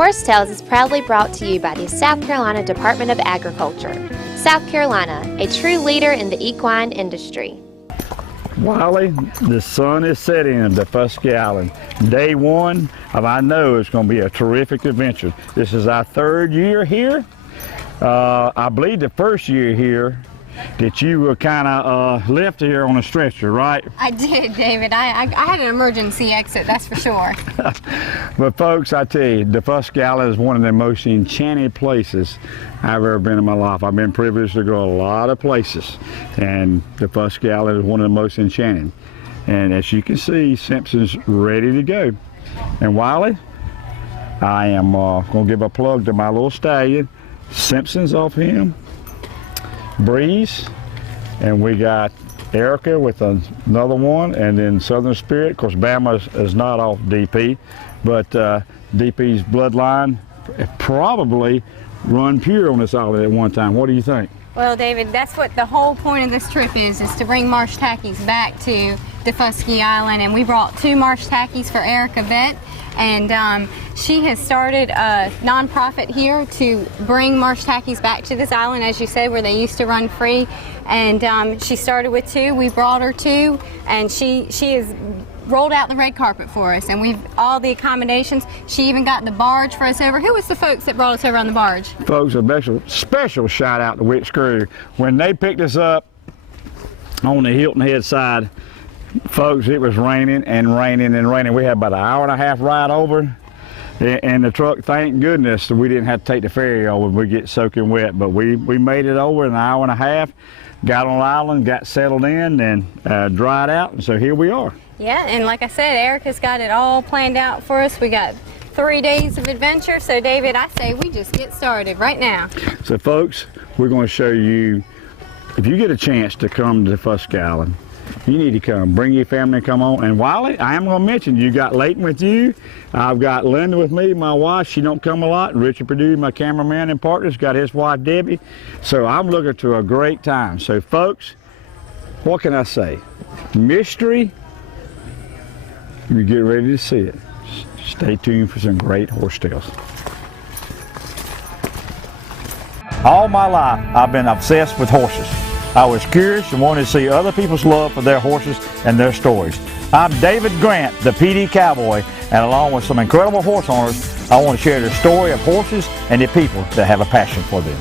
Horse Tales is proudly brought to you by the South Carolina Department of Agriculture. South Carolina, a true leader in the equine industry. Wiley, the sun is setting in Daufuskie Island. Day one of I know it's going to be a terrific adventure. This is our third year here. I believe the first year here that you were kind of left here on a stretcher, right? I did, David. I had an emergency exit, that's for sure. But folks, I tell you, Daufuskie Island is one of the most enchanting places I've ever been in my life. I've been privileged to go a lot of places, and Daufuskie Island is one of the most enchanting. And as you can see, Simpson's ready to go. And Wiley, I am going to give a plug to my little stallion. Simpson's off him. Breeze, and we got Erica with another one, and then Southern Spirit. Of course, Bama is not off DP, but DP's bloodline probably run pure on this island at one time. What do you think? Well, David, that's what the whole point of this trip is to bring Marsh Tackies back to Daufuskie Island, and we brought 2 Marsh Tackies for Erica Veit, and she has started a nonprofit here to bring Marsh Tackies back to this island, as you said, where they used to run free. And she started with 2. We brought her 2, and she has rolled out the red carpet for us, and we've all the accommodations. She even got the barge for us over. Who was the folks that brought us over on the barge? Folks, a special shout out to Wicks Crew. When they picked us up on the Hilton Head side, folks, it was raining and raining and raining. We had about an hour and a half ride over in the truck. Thank goodness that we didn't have to take the ferry over. We get soaking wet, but we made it over in an hour and a half, got on the island, got settled in, and dried out, and so here we are. Yeah, and like I said, Erica's got it all planned out for us. We got 3 days of adventure, so David, I say we just get started right now. So folks, we're going to show you, if you get a chance to come to Daufuskie Island, you need to come. Bring your family and come on. And Wiley, I am going to mention, you got Leighton with you. I've got Linda with me, my wife. She don't come a lot. Richard Perdue, my cameraman and partner's got his wife, Debbie. So I'm looking to a great time. So folks, what can I say? Mystery, you get ready to see it. Stay tuned for some great horse tales. All my life, I've been obsessed with horses. I was curious and wanted to see other people's love for their horses and their stories. I'm David Grant, the PD Cowboy, and along with some incredible horse owners, I want to share the story of horses and the people that have a passion for them.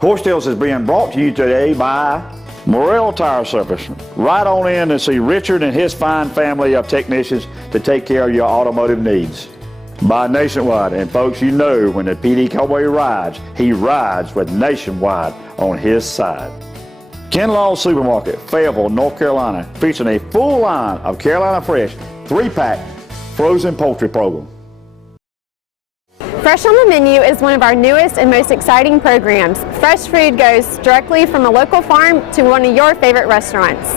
Horse Tales is being brought to you today by MORRELL Tire Service. Right on in and see Richard and his fine family of technicians to take care of your automotive needs. By Nationwide, and folks, you know when the PD Cowboy rides, he rides with Nationwide on his side. Ken Law's Supermarket, Fayetteville, North Carolina, featuring a full line of Carolina Fresh 3-pack frozen poultry program. Fresh on the Menu is one of our newest and most exciting programs. Fresh food goes directly from a local farm to one of your favorite restaurants.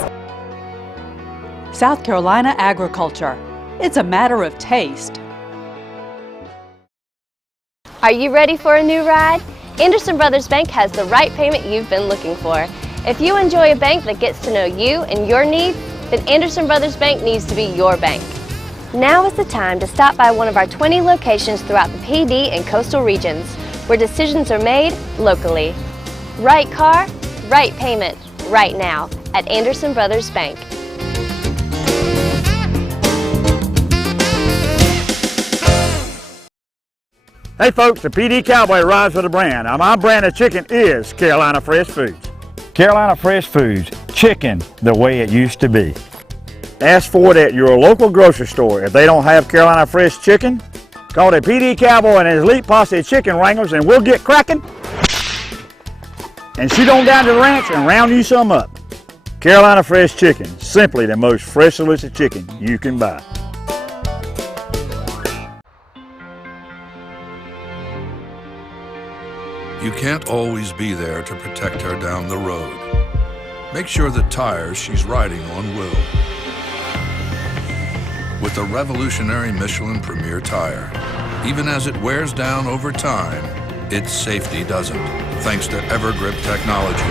South Carolina Agriculture. It's a matter of taste. Are you ready for a new ride? Anderson Brothers Bank has the right payment you've been looking for. If you enjoy a bank that gets to know you and your needs, then Anderson Brothers Bank needs to be your bank. Now is the time to stop by one of our 20 locations throughout the PD and coastal regions, where decisions are made locally. Right car, right payment, right now at Anderson Brothers Bank. Hey folks, the PD Cowboy rides with a brand. Now my brand of chicken is Carolina Fresh Foods. Carolina Fresh Foods, chicken the way it used to be. Ask for it at your local grocery store. If they don't have Carolina Fresh chicken, call the PD Cowboy and his elite posse of chicken wranglers and we'll get cracking and shoot on down to the ranch and round you some up. Carolina Fresh chicken, simply the most fresh delicious chicken you can buy. You can't always be there to protect her down the road. Make sure the tires she's riding on will. with the revolutionary Michelin Premier tire. Even as it wears down over time, its safety doesn't, thanks to EverGrip technology.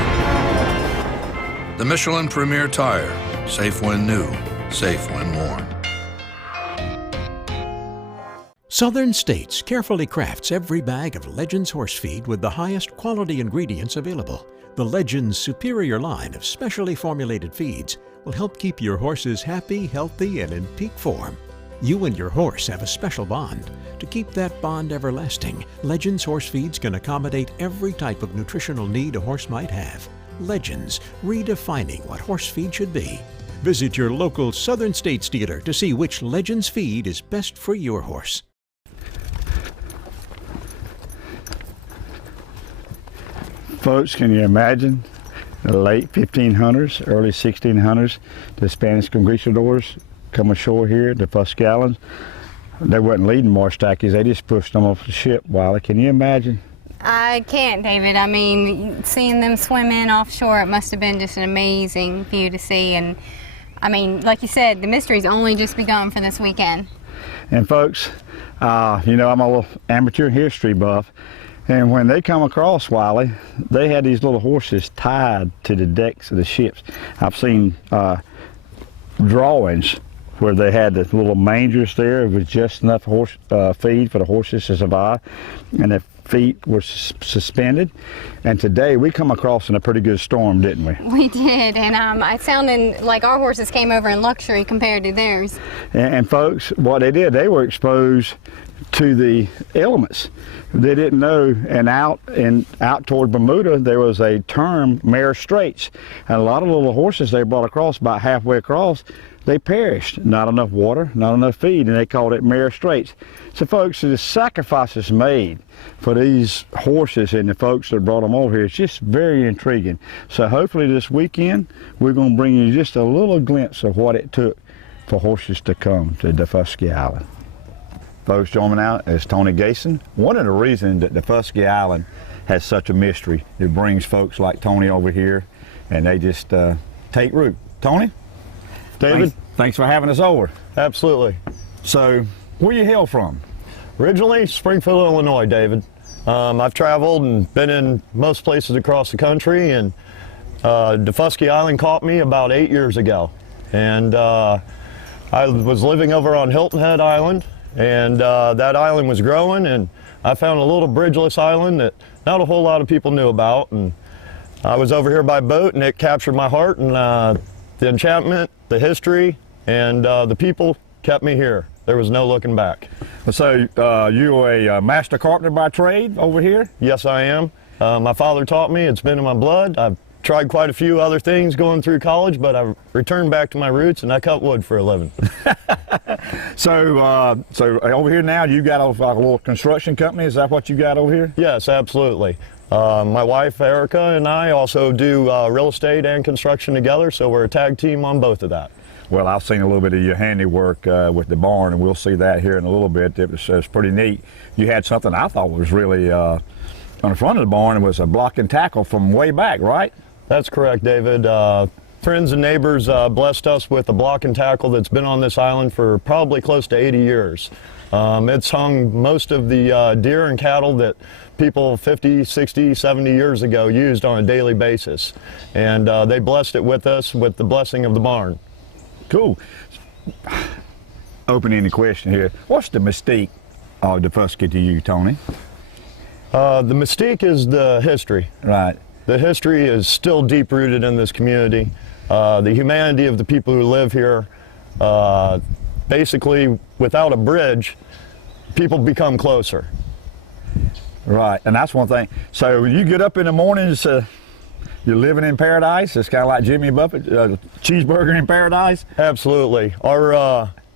The Michelin Premier tire, safe when new, safe when worn. Southern States carefully crafts every bag of Legends horse feed with the highest quality ingredients available. The Legends superior line of specially formulated feeds will help keep your horses happy, healthy, and in peak form. You and your horse have a special bond. To keep that bond everlasting, Legends horse feeds can accommodate every type of nutritional need a horse might have. Legends, redefining what horse feed should be. Visit your local Southern States dealer to see which Legends feed is best for your horse. Folks, can you imagine the late 1500s, early 1600s, the Spanish conquistadors come ashore here at Daufuskie Island? They wasn't leading Marsh Tackies, they just pushed them off the ship. Wiley, can you imagine? I can't, David. I mean, seeing them swimming offshore, it must have been just an amazing view to see. And I mean, like you said, the mystery's only just begun for this weekend. And folks, you know, I'm a little amateur history buff. And when they come across, Wiley, they had these little horses tied to the decks of the ships. I've seen drawings where they had the little mangers there with just enough horse feed for the horses to survive, and their feet were suspended. And today we come across in a pretty good storm, didn't we? We did, and it sounded like our horses came over in luxury compared to theirs. And folks, what they did, they were exposed to the elements. They didn't know, and out toward Bermuda there was a term, Marsh Straits, and a lot of little horses they brought across, about halfway across, they perished. Not enough water, not enough feed, and they called it Marsh Straits. So folks, the sacrifices made for these horses and the folks that brought them over here, it's just very intriguing. So hopefully this weekend we're going to bring you just a little glimpse of what it took for horses to come to Daufuskie Island. Folks, joining me now is Tony Gason. One of the reasons that Daufuskie Island has such a mystery, it brings folks like Tony over here and they just take root. Tony? David? Thanks for having us over. Absolutely. So, where you hail from? Originally, Springfield, Illinois, David. I've traveled and been in most places across the country, and Daufuskie Island caught me about 8 years ago. And I was living over on Hilton Head Island, and that island was growing, and I found a little bridgeless island that not a whole lot of people knew about, and I was over here by boat, and it captured my heart, and the enchantment, the history, and the people kept me here. There was no looking back. So you're a master carpenter by trade over here? Yes, I am. My father taught me. It's been in my blood. I've tried quite a few other things going through college, but I returned back to my roots, and I cut wood for a living. So over here now, you got a little construction company. Is that what you got over here? Yes, absolutely. My wife, Erica, and I also do real estate and construction together, so we're a tag team on both of that. Well, I've seen a little bit of your handiwork with the barn, and we'll see that here in a little bit. It was pretty neat. You had something I thought was really, on the front of the barn, it was a block and tackle from way back, right? That's correct, David. Friends and neighbors blessed us with a block and tackle that's been on this island for probably close to 80 years. It's hung most of the deer and cattle that people 50, 60, 70 years ago used on a daily basis. And they blessed it with us with the blessing of the barn. Cool. Open-ended question here. What's the mystique of Daufuskie to you, Tony? The mystique is the history. Right. The history is still deep-rooted in this community. The humanity of the people who live here, basically, without a bridge, people become closer. Right, and that's one thing. So when you get up in the mornings, you're living in paradise. It's kind of like Jimmy Buffett, cheeseburger in paradise. Absolutely.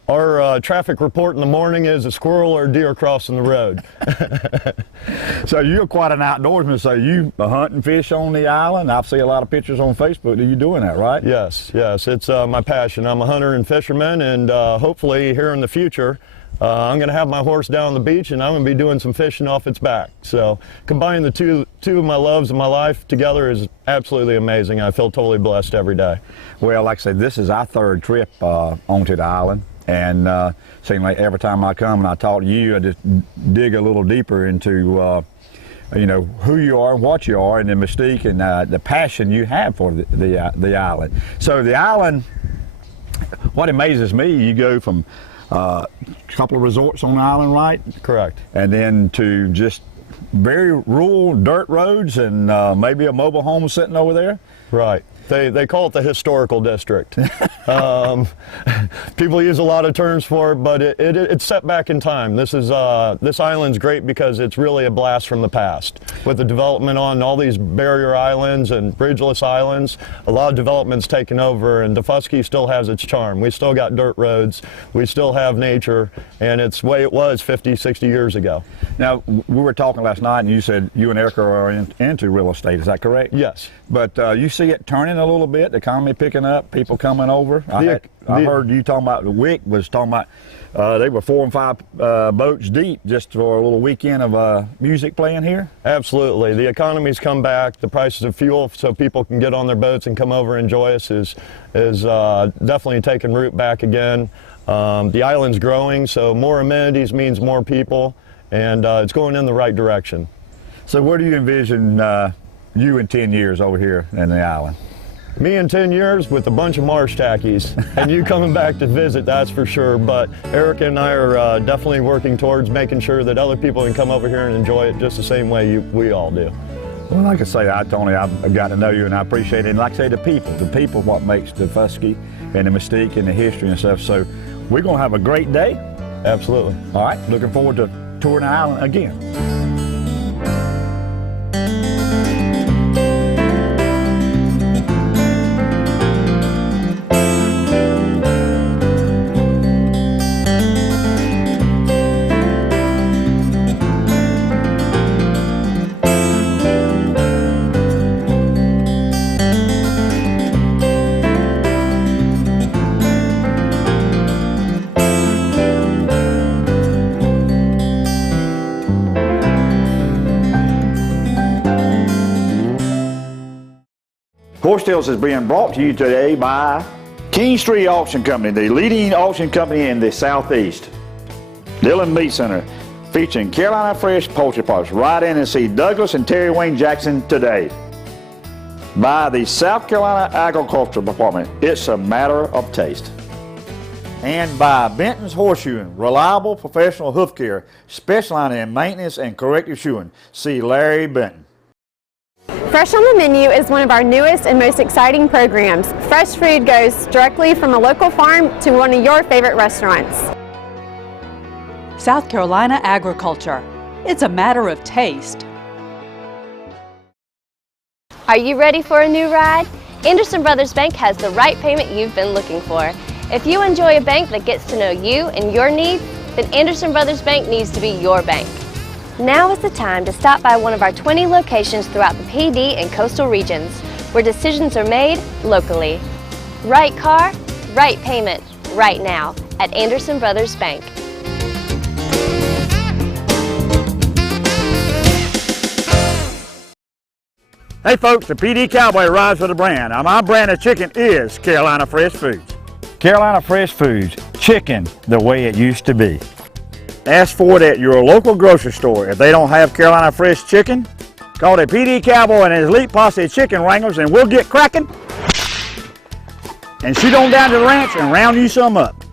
Our traffic report in the morning is a squirrel or a deer crossing the road. So you're quite an outdoorsman. So you hunt and fish on the island. I see a lot of pictures on Facebook. Are you doing that, right? Yes, yes. It's my passion. I'm a hunter and fisherman, and hopefully here in the future, I'm going to have my horse down on the beach, and I'm going to be doing some fishing off its back. So combining the two of my loves of my life together is absolutely amazing. I feel totally blessed every day. Well, like I said, this is our third trip onto the island. And seems like every time I come and I talk to you, I just dig a little deeper into you know, who you are, what you are, and the mystique and the passion you have for the island. So the island, what amazes me, you go from a couple of resorts on the island, right? Correct. And then to just very rural dirt roads and maybe a mobile home sitting over there. Right. They call it the historical district. People use a lot of terms for it, but it's set back in time. This island's great because it's really a blast from the past. With the development on all these barrier islands and bridgeless islands, a lot of development's taken over, and Daufuskie still has its charm. We still got dirt roads, we still have nature, and it's the way it was 50, 60 years ago. Now, we were talking last night, and you said you and Erica are into real estate. Is that correct? Yes. But you see it turning a little bit, the economy picking up, people coming over. I heard you talking about, the WIC was talking about they were 4 and 5 boats deep just for a little weekend of music playing here. Absolutely. The economy's come back. The prices of fuel so people can get on their boats and come over and enjoy us is definitely taking root back again. The island's growing, so more amenities means more people, and it's going in the right direction. So where do you envision you in 10 years over here in the island? Me in 10 years with a bunch of Marsh Tackies, and you coming back to visit, that's for sure. But Erica and I are definitely working towards making sure that other people can come over here and enjoy it just the same way we all do. Well, like I say, Tony, I've got to know you, and I appreciate it. And like I say, the people what makes Daufuskie and the mystique and the history and stuff. So we're going to have a great day. Absolutely. All right, looking forward to touring the island again. Horse Tales is being brought to you today by KINGSTREE Auction Company, the leading auction company in the Southeast. Dillon Meat Center, featuring Carolina fresh poultry parts. Ride in and see Douglas and Terry Wayne Jackson today. By the South Carolina Agricultural Department, it's a matter of taste. And by Benton's Horseshoeing, reliable professional hoof care, specializing in maintenance and corrective shoeing. See Larry Benton. Fresh on the Menu is one of our newest and most exciting programs. Fresh food goes directly from a local farm to one of your favorite restaurants. South Carolina agriculture. It's a matter of taste. Are you ready for a new ride? Anderson Brothers Bank has the right payment you've been looking for. If you enjoy a bank that gets to know you and your needs, then Anderson Brothers Bank needs to be your bank. Now is the time to stop by one of our 20 locations throughout the PD and coastal regions, where decisions are made locally. Right car, right payment, right now at Anderson Brothers Bank. Hey folks, the PD Cowboy rides with a brand. Now my brand of chicken is Carolina Fresh Foods. Carolina Fresh Foods, chicken the way it used to be. Ask for it at your local grocery store. If they don't have Carolina Fresh chicken, call the PD Cowboy and his elite posse of chicken wranglers and we'll get cracking and shoot on down to the ranch and round you some up.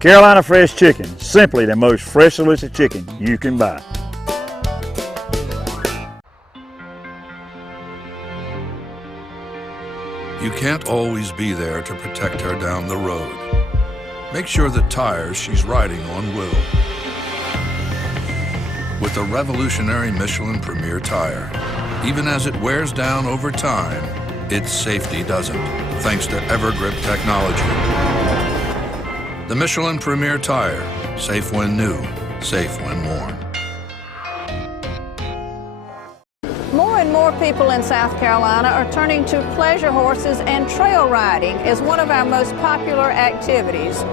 Carolina Fresh chicken, simply the most fresh delicious chicken you can buy. You can't always be there to protect her down the road. Make sure the tires she's riding on will. With the revolutionary Michelin Premier tire, even as it wears down over time, its safety doesn't, thanks to EverGrip technology. The Michelin Premier tire, safe when new, safe when worn. More and more people in South Carolina are turning to pleasure horses and trail riding as one of our most popular activities.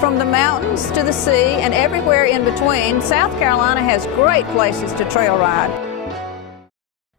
From the mountains to the sea and everywhere in between, South Carolina has great places to trail ride.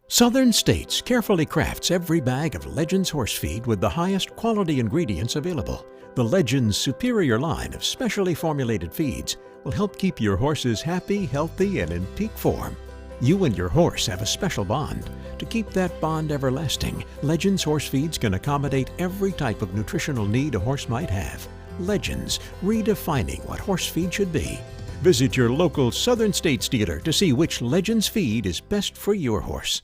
Southern States carefully crafts every bag of Legends horse feed with the highest quality ingredients available. The Legends' superior line of specially formulated feeds will help keep your horses happy, healthy, and in peak form. You and your horse have a special bond. To keep that bond everlasting, Legends horse feeds can accommodate every type of nutritional need a horse might have. Legends, redefining what horse feed should be. Visit your local Southern States dealer to see which Legends feed is best for your horse.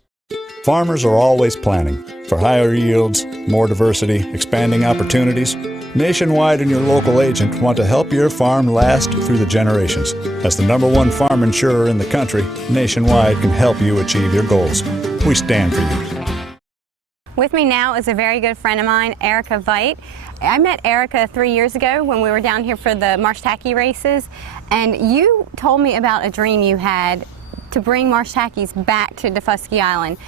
Farmers are always planning for higher yields, more diversity, expanding opportunities. Nationwide and your local agent want to help your farm last through the generations. As the #1 farm insurer in the country, Nationwide can help you achieve your goals. We stand for you. With me now is a very good friend of mine, Erica Veit. I met Erica 3 years ago when we were down here for the Marsh Tacky races, and you told me about a dream you had to bring Marsh Tackies back to Daufuskie Island.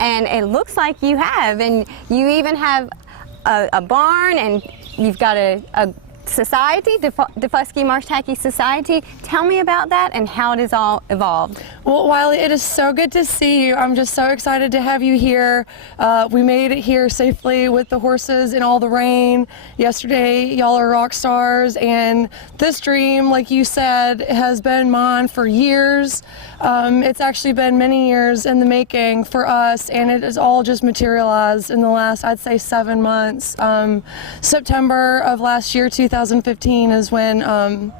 And it looks like you have, and you even have a barn, and you've got a society, Daufuskie Marsh Tacky Society. Tell me about that and how it has all evolved. Well, Wiley, it is so good to see you. I'm just so excited to have you here. We made it here safely with the horses in all the rain. Yesterday, y'all are rock stars, and this dream, like you said, has been mine for years. It's actually been many years in the making for us, and it has all just materialized in the last, I'd say, 7 months. September of last year, 2015, is when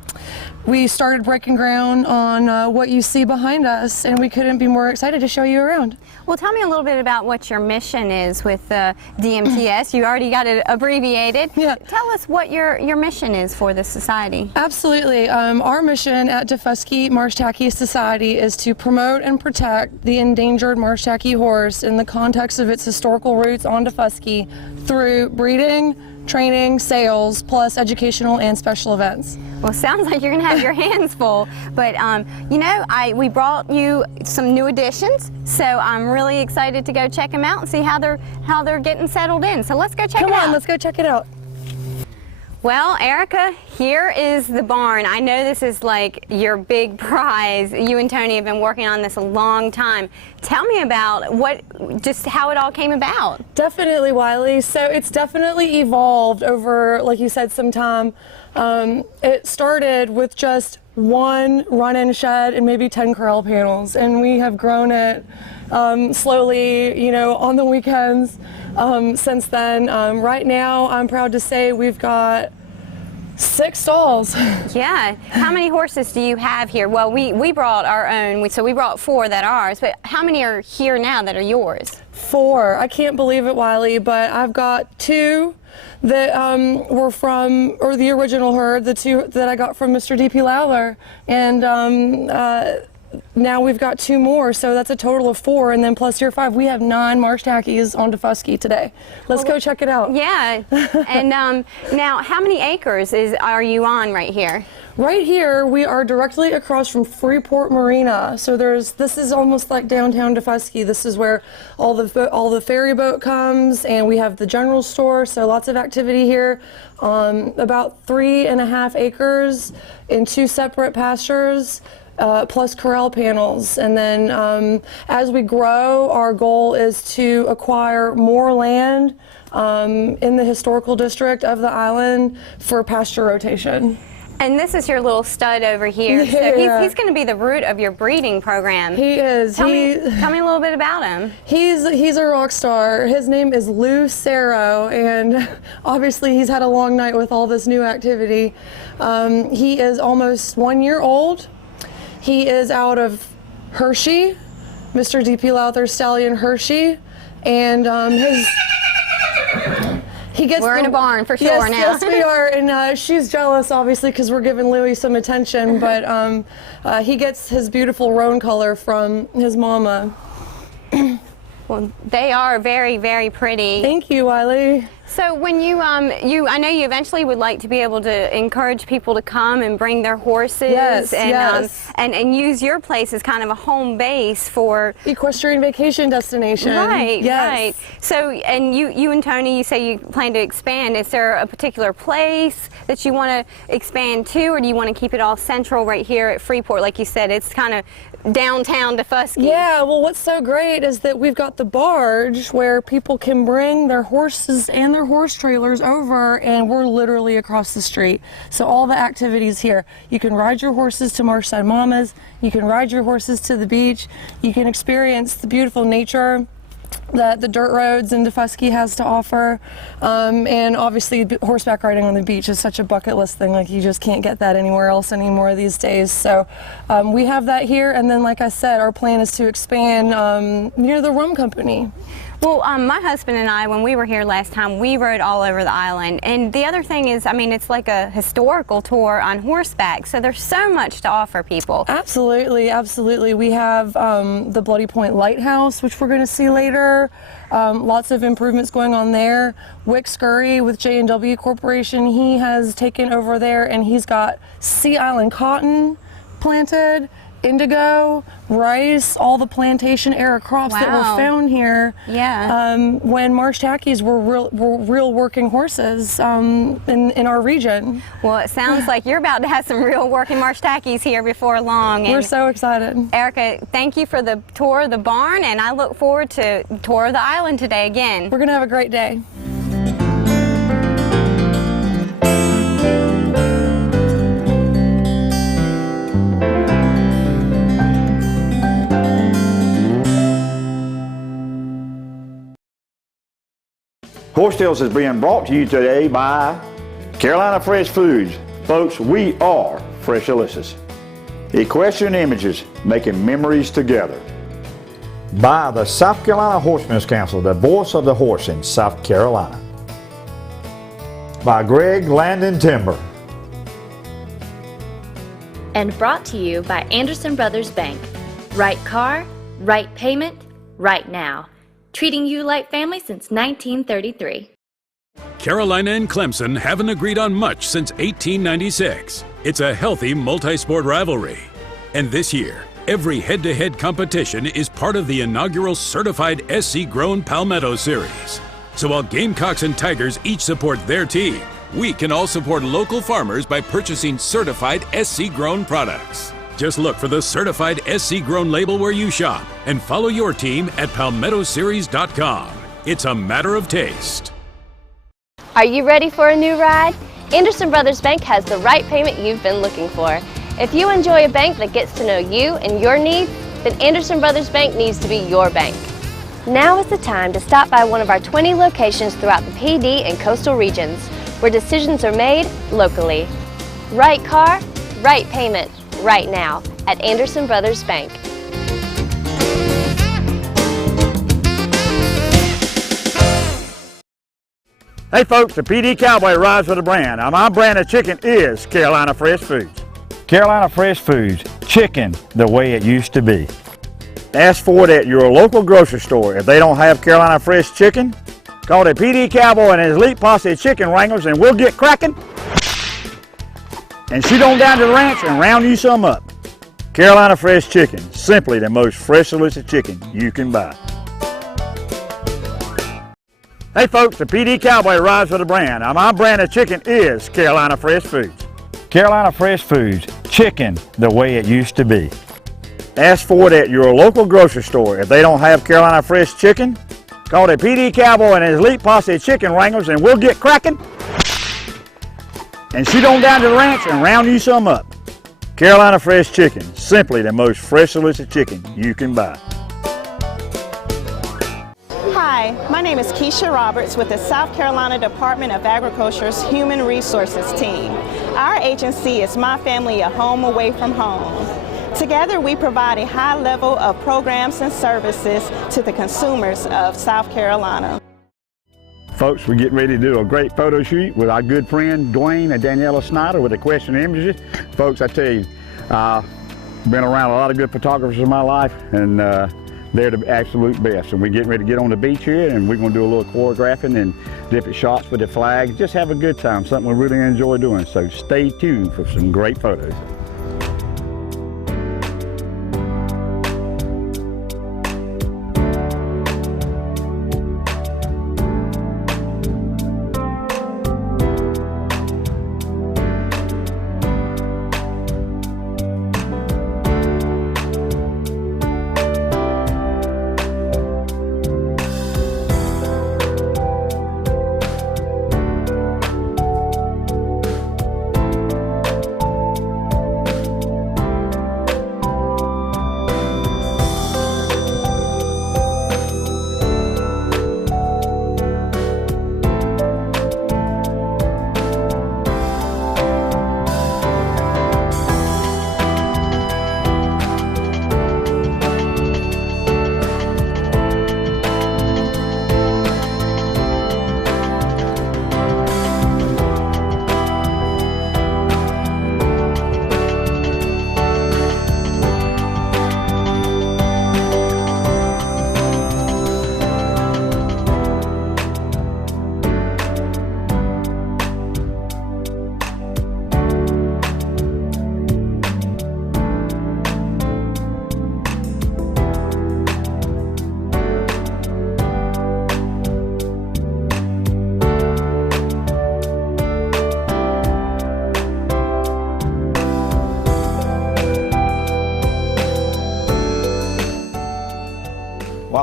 we started breaking ground on what you see behind us, and we couldn't be more excited to show you around. Well, tell me a little bit about what your mission is with DMTS. You already got it abbreviated. Yeah. Tell us what your mission is for the society. Absolutely. Our mission at Daufuskie Marsh Tacky Society is to promote and protect the endangered Marsh Tacky horse in the context of its historical roots on Daufuskie through breeding, training, sales, plus educational and special events. Well, sounds like you're going to have your hands full, but you know, we brought you some new additions, so I'm really excited to go check them out and see how they're getting settled in. So let's go check it out. Come on, let's go check it out. Well, Erica, here is the barn. I know this is like your big prize. You and Tony have been working on this a long time. Tell me about just how it all came about. Definitely, Wiley. So it's definitely evolved over, like you said, some time. It started with just one run-in shed and maybe 10 corral panels, and we have grown it slowly, you know, on the weekends since then. Right now, I'm proud to say we've got 6 stalls. Yeah. How many horses do you have here? Well, we brought our own, so we brought 4 that are ours, but how many are here now that are yours? 4. I can't believe it, Wiley, but I've got 2 that were from, or the original herd, the 2 that I got from Mr. D.P. Lowther, and now we've got 2 more, so that's a total of 4, and then plus your 5, we have 9 Marsh Tackies on Daufuskie today. Let's go check it out. Yeah, and now how many acres are you on right here? Right here, we are directly across from Freeport Marina. So this is almost like downtown Daufuskie. This is where all the ferry boat comes, and we have the general store. So lots of activity here. About 3.5 acres in 2 separate pastures, plus corral panels. And then as we grow, our goal is to acquire more land in the historical district of the island for pasture rotation. And this is your little stud over here. Yeah. So he's going to be the root of your breeding program. He is. Tell me a little bit about him. He's a rock star. His name is Lou Cerro, and obviously he's had a long night with all this new activity. He is almost 1 year old. He is out of Hershey, Mr. D.P. Lowther's stallion Hershey, and we're in a barn for sure now. Yes, we are, and she's jealous, obviously, because we're giving Louie some attention, but he gets his beautiful roan color from his mama. Well, they are very, very pretty. Thank you, Wiley. So when I know you eventually would like to be able to encourage people to come and bring their horses and use your place as kind of a home base for equestrian vacation destination. Right, yes. right. So, and you and Tony, you say you plan to expand. Is there a particular place that you want to expand to, or do you want to keep it all central right here at Freeport? Like you said, it's kind of downtown Daufuskie. Yeah, well, what's so great is that we've got the barge where people can bring their horses and their their horse trailers over, and we're literally across the street. So all the activities here. You can ride your horses to Marshside Mamas, you can ride your horses to the beach, you can experience the beautiful nature that the dirt roads in Daufuskie has to offer, and obviously horseback riding on the beach is such a bucket list thing. Like, you just can't get that anywhere else anymore these days. So we have that here, and then, like I said, our plan is to expand near the rum company. Well, my husband and I, when we were here last time, we rode all over the island. And the other thing is, I mean, it's like a historical tour on horseback, so there's so much to offer people. Absolutely, absolutely. We have the Bloody Point Lighthouse, which we're going to see later. Lots of improvements going on there. Wick Scurry with J&W Corporation, he has taken over there, and he's got Sea Island cotton planted, indigo, rice, all the plantation era crops that were found here. Yeah. When Marsh Tackies were real working horses in our region. Well, it sounds like you're about to have some real working Marsh Tackies here before long. And we're so excited. Erica, thank you for the tour of the barn, and I look forward to tour of the island today again. We're gonna have a great day. Horse Tales is being brought to you today by Carolina Fresh Foods. Folks, we are fresh delicious. Equestrian Images, making memories together. By the South Carolina Horsemen's Council, the voice of the horse in South Carolina. By GREGG Land and Timber. And brought to you by Anderson Brothers Bank. Right car, right payment, right now. Treating you like family since 1933. Carolina and Clemson haven't agreed on much since 1896. It's a healthy multi-sport rivalry. And this year, every head-to-head competition is part of the inaugural certified SC-grown Palmetto Series. So while Gamecocks and Tigers each support their team, we can all support local farmers by purchasing certified SC-grown products. Just look for the certified SC Grown label where you shop and follow your team at PalmettoSeries.com. It's a matter of taste. Are you ready for a new ride? Anderson Brothers Bank has the right payment you've been looking for. If you enjoy a bank that gets to know you and your needs, then Anderson Brothers Bank needs to be your bank. Now is the time to stop by one of our 20 locations throughout the PD and coastal regions, where decisions are made locally. Right car, right payment. Right now at Anderson Brothers Bank. Hey folks, the PD Cowboy rides with a brand. Now my brand of chicken is Carolina Fresh Foods. Carolina Fresh Foods, chicken the way it used to be. Ask for it at your local grocery store. If they don't have Carolina Fresh chicken, call the PD Cowboy and his elite posse of chicken wranglers and we'll get cracking. And shoot on down to the ranch and round you some up. Carolina Fresh Chicken, simply the most fresh delicious chicken you can buy. Hey folks, the PD Cowboy rides with a brand. Now my brand of chicken is Carolina Fresh Foods. Carolina Fresh Foods, chicken the way it used to be. Ask for it at your local grocery store. If they don't have Carolina Fresh chicken, call the PD Cowboy and his elite posse of chicken wranglers and we'll get cracking. And shoot on down to the ranch and round you some up. Carolina Fresh Chicken, simply the most fresh delicious chicken you can buy. Hi, my name is Keisha Roberts with the South Carolina Department of Agriculture's Human Resources team. Our agency is My Family, a Home Away from Home. Together we provide a high level of programs and services to the consumers of South Carolina. Folks, we're getting ready to do a great photo shoot with our good friend Dwayne and Daniela Snyder with Equestrian Images. Folks, I tell you, I've been around a lot of good photographers in my life, and they're the absolute best. And we're getting ready to get on the beach here, and we're going to do a little choreographing and different shots with the flag. Just have a good time, something we really enjoy doing. So stay tuned for some great photos.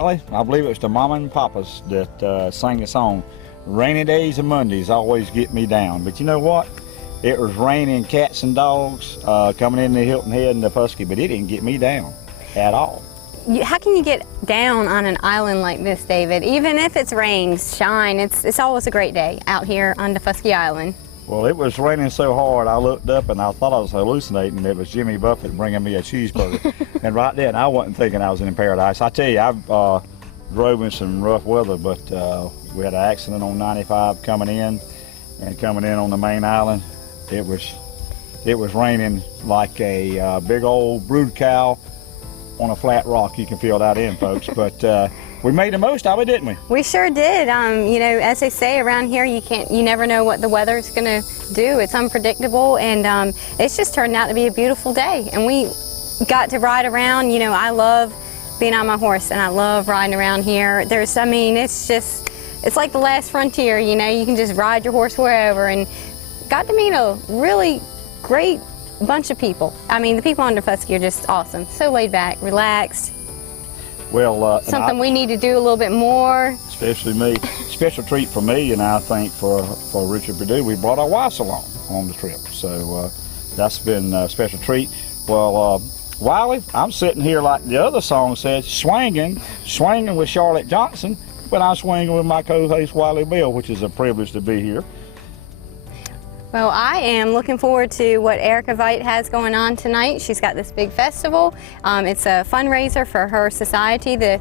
Wiley, I believe it was the Mama and Papas that sang the song. Rainy days and Mondays always get me down. But you know what? It was raining cats and dogs coming into Hilton Head and Daufuskie, but it didn't get me down at all. How can you get down on an island like this, David? Even if it's rain, shine, it's always a great day out here on Daufuskie Island. Well, it was raining so hard, I looked up and I thought I was hallucinating. It was Jimmy Buffett bringing me a cheeseburger. And right then, I wasn't thinking I was in paradise. I tell you, I've drove in some rough weather, but we had an accident on 95 coming in on the main island. It was raining like a big old brood cow on a flat rock. You can feel that in, folks. But we made the most of it, didn't we? We sure did. You know, as they say around here, you never know what the weather's going to do. It's unpredictable, and it's just turned out to be a beautiful day. And we got to ride around. You know, I love being on my horse, and I love riding around here. It's like the last frontier. You know, you can just ride your horse wherever, and got to meet a really great bunch of people. I mean, the people on Daufuskie are just awesome. So laid back, relaxed. Well, something we need to do a little bit more. Especially me. Special treat for me, and I think for Richard Perdue, we brought our wives along on the trip. So that's been a special treat. Well, Wiley, I'm sitting here like the other song says, swinging with Charlotte Johnson, but I'm swinging with my co-host Wiley Bill, which is a privilege to be here. Well, I am looking forward to what Erica Veit has going on tonight. She's got this big festival. It's a fundraiser for her society, the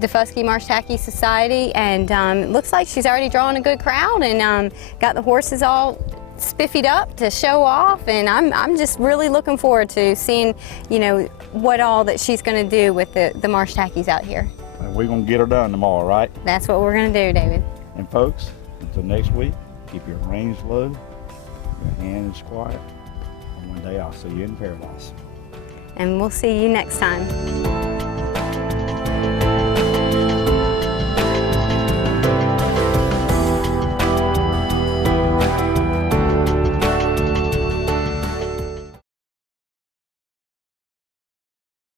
Daufuskie Marsh Tacky Society, and it looks like she's already drawing a good crowd and got the horses all spiffied up to show off, and I'm just really looking forward to seeing, you know, what all that she's going to do with the Marsh Tackies out here. We're going to get her done tomorrow, right? That's what we're going to do, David. And folks, until next week, keep your reins low, your hands quiet, and one day I'll see you in paradise. And we'll see you next time.